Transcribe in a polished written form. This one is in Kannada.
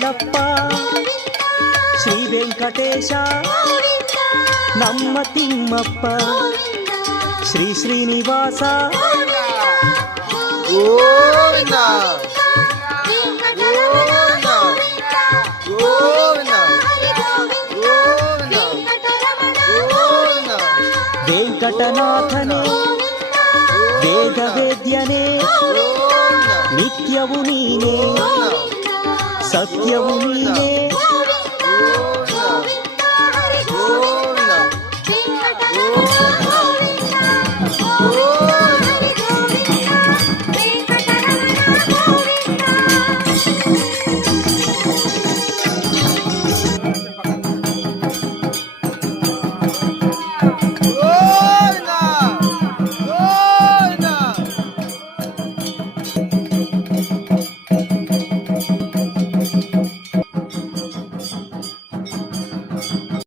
ಬಾಳಪ್ಪ ಶ್ರೀ ವೆಂಕಟೇಶ ನಮ್ಮ ತಿಮ್ಮಪ್ಪ ಶ್ರೀ ಶ್ರೀನಿವಾಸ ಗೋವಿಂದ ವೆಂಕಟನಾಥನೇ ವೇದ ವೇದ್ಯನೇ ನಿತ್ಯವು ನೀನೇ ಸತ್ಯವು ನೀನೇ